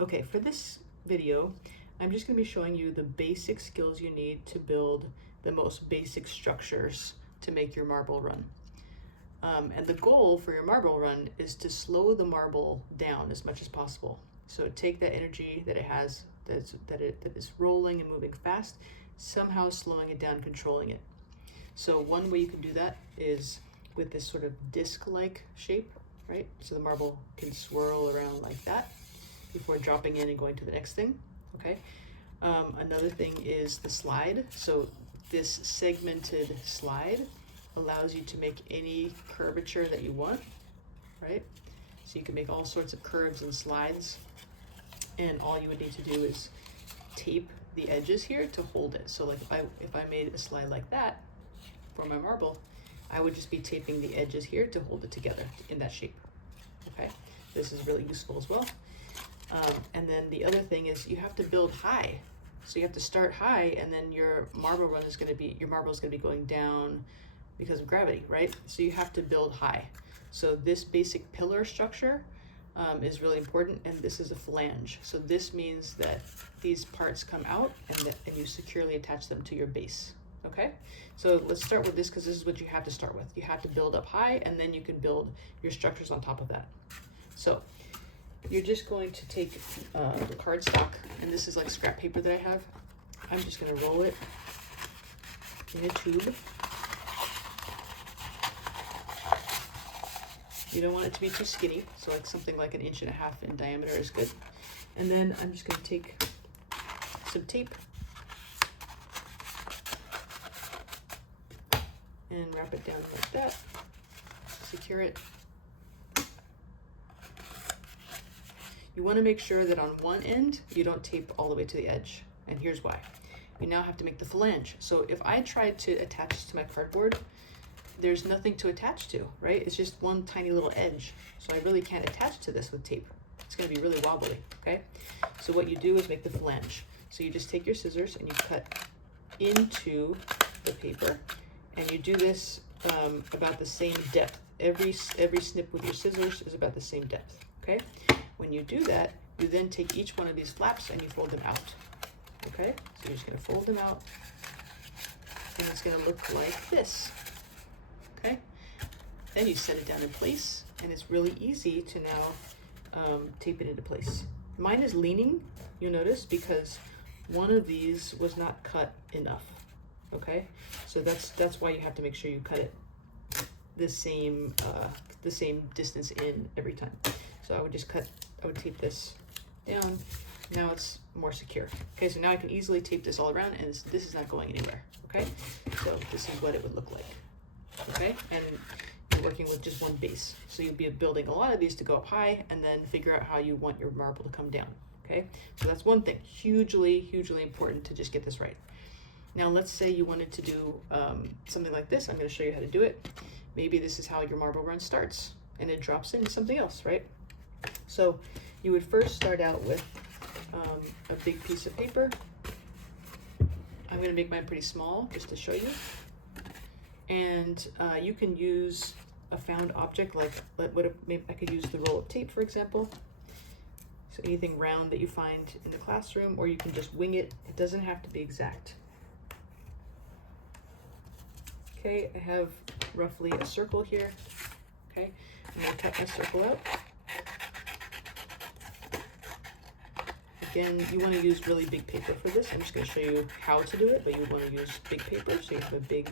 Okay, for this video, I'm just going to be showing you the basic skills you need to build the most basic structures to make your marble run. And the goal for your marble run is to slow the marble down as much as possible. So take that energy that it has, that is rolling and moving fast, somehow slowing it down, controlling it. So one way you can do that is with this sort of disc-like shape, right? So the marble can swirl around like that before dropping in and going to the next thing, okay? Another thing is the slide. So this segmented slide allows you to make any curvature that you want, right? So you can make all sorts of curves and slides, and all you would need to do is tape the edges here to hold it. So like if I made a slide like that for my marble, I would just be taping the edges here to hold it together in that shape, okay? This is really useful as well. And then the other thing is you have to build high. So you have to start high, and then your marble run is going to be, your marble is going to be going down because of gravity, right? So you have to build high. So this basic pillar structure is really important, and this is a flange. So this means that these parts come out and you securely attach them to your base, okay? So let's start with this because this is what you have to start with. You have to build up high, and then you can build your structures on top of that. So you're just going to take the cardstock, and this is like scrap paper that I have. I'm just going to roll it in a tube. You don't want it to be too skinny, so like something like 1.5 inches in diameter is good. And then I'm just going to take some tape and wrap it down like that, secure it. You want to make sure that on one end, you don't tape all the way to the edge. And here's why. You now have to make the flange. So if I tried to attach this to my cardboard, there's nothing to attach to, right? It's just one tiny little edge. So I really can't attach to this with tape. It's going to be really wobbly, okay? So what you do is make the flange. So you just take your scissors and you cut into the paper, and you do this about the same depth. Every snip with your scissors is about the same depth, okay? When you do that, you then take each one of these flaps and you fold them out, okay? So you're just gonna fold them out, and it's gonna look like this, okay? Then you set it down in place, and it's really easy to now tape it into place. Mine is leaning, you'll notice, because one of these was not cut enough, okay? So that's why you have to make sure you cut it the same distance in every time. So I would tape this down. Now it's more secure. Okay, so now I can easily tape this all around, and this is not going anywhere, okay? So this is what it would look like, okay? And you're working with just one base. So you'll be building a lot of these to go up high, and then figure out how you want your marble to come down, okay? So that's one thing, hugely, hugely important to just get this right. Now let's say you wanted to do something like this. I'm gonna show you how to do it. Maybe this is how your marble run starts, and it drops into something else, right? So you would first start out with a big piece of paper. I'm going to make mine pretty small just to show you. And you can use a found object, like maybe I could use the roll of tape, for example. So anything round that you find in the classroom, or you can just wing it. It doesn't have to be exact. Okay, I have roughly a circle here. Okay, I'm going to cut my circle out. Again, you want to use really big paper for this. I'm just going to show you how to do it, but you want to use big paper, so you have a big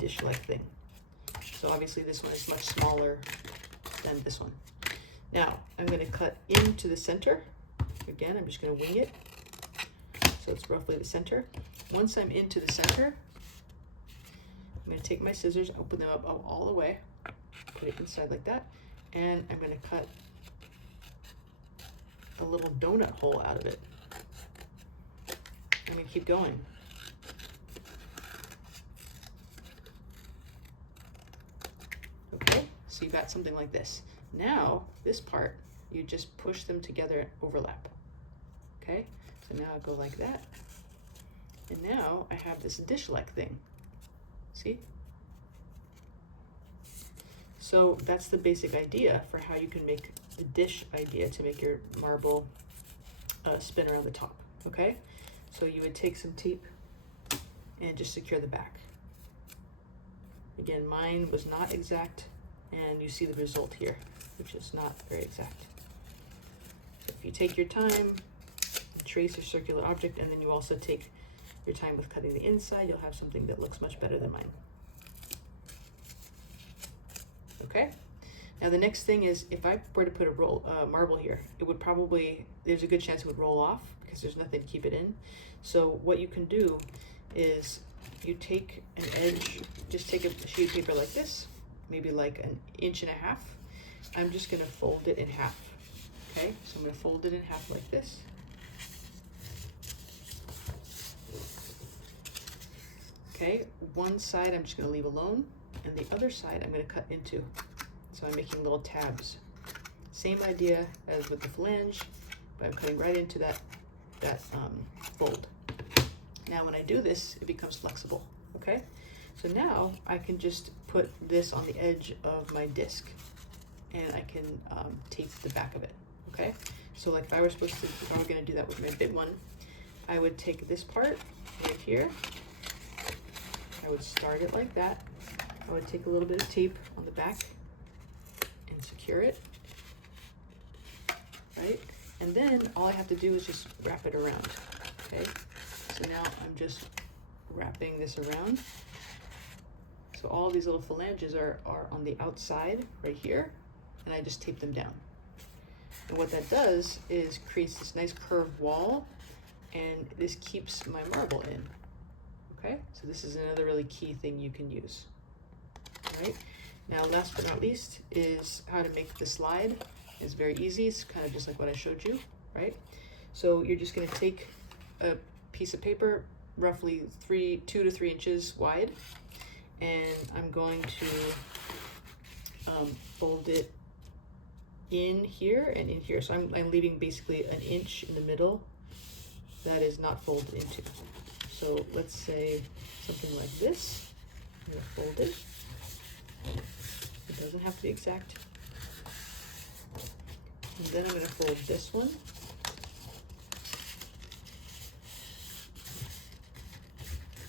dish-like thing. So obviously this one is much smaller than this one. Now, I'm going to cut into the center. Again, I'm just going to wing it. So it's roughly the center. Once I'm into the center, I'm going to take my scissors, open them up all the way, put it inside like that, and I'm going to cut a little donut hole out of it. I'm gonna keep going. Okay, so you got something like this. Now, this part, you just push them together and overlap. Okay, so now I go like that. And now I have this dish-like thing. See? So that's the basic idea for how you can make the dish idea to make your marble spin around the top, okay? So you would take some tape and just secure the back. Again, mine was not exact, and you see the result here, which is not very exact. So if you take your time, trace your circular object, and then you also take your time with cutting the inside, you'll have something that looks much better than mine. Okay? Now the next thing is, if I were to put a marble here, it would probably, there's a good chance it would roll off because there's nothing to keep it in. So what you can do is you take an edge, just take a sheet of paper like this, maybe like 1.5 inches. I'm just gonna fold it in half, okay? So I'm gonna fold it in half like this. Okay, one side I'm just gonna leave alone, and the other side I'm gonna cut into. So I'm making little tabs. Same idea as with the flange, but I'm cutting right into that fold. Now when I do this, it becomes flexible, okay? So now I can just put this on the edge of my disc, and I can tape the back of it, okay? So like if I were gonna do that with my bit one, I would take this part right here, I would start it like that. I would take a little bit of tape on the back and secure it, right? And then all I have to do is just wrap it around, okay? So now I'm just wrapping this around. So all these little phalanges are on the outside right here, and I just tape them down. And what that does is creates this nice curved wall, and this keeps my marble in. Okay, so this is another really key thing you can use. All right, now last but not least is how to make the slide. It's very easy. It's kind of just like what I showed you, right? So you're just going to take a piece of paper roughly 2 to 3 inches wide, and I'm going to fold it in here and in here. So I'm leaving basically 1 inch in the middle that is not folded into. So let's say something like this. I'm going to fold it. It doesn't have to be exact. And then I'm going to fold this one.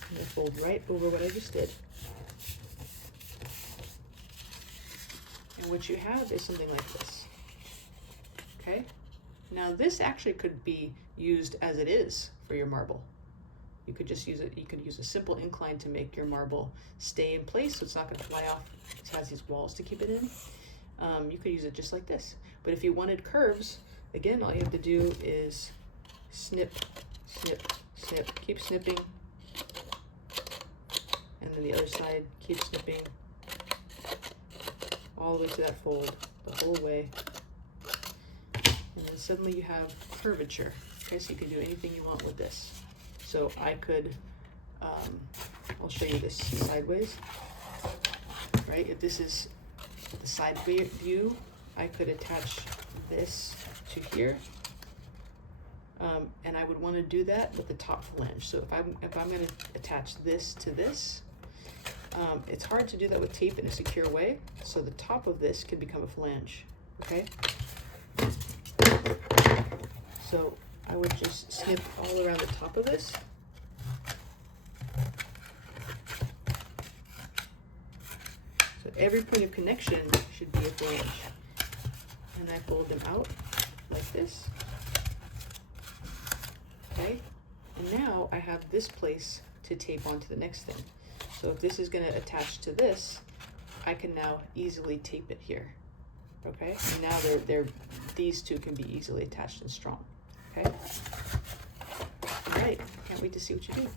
I'm going to fold right over what I just did. And what you have is something like this. Okay? Now this actually could be used as it is for your marble. You could just use it, you could use a simple incline to make your marble stay in place so it's not going to fly off. It has these walls to keep it in. You could use it just like this. But if you wanted curves, again, all you have to do is snip, snip, snip, keep snipping. And then the other side, keep snipping all the way to that fold, the whole way. And then suddenly you have curvature. Okay, so you can do anything you want with this. So I could, I'll show you this sideways, right? If this is the side view, I could attach this to here. And I would want to do that with the top flange. So if I'm going to attach this to this, it's hard to do that with tape in a secure way. So the top of this can become a flange, okay? So I would just snip all around the top of this. So every point of connection should be a flange. And I fold them out like this. Okay, and now I have this place to tape onto the next thing. So if this is going to attach to this, I can now easily tape it here. Okay, and now these two can be easily attached and strong. Okay, all right, can't wait to see what you do.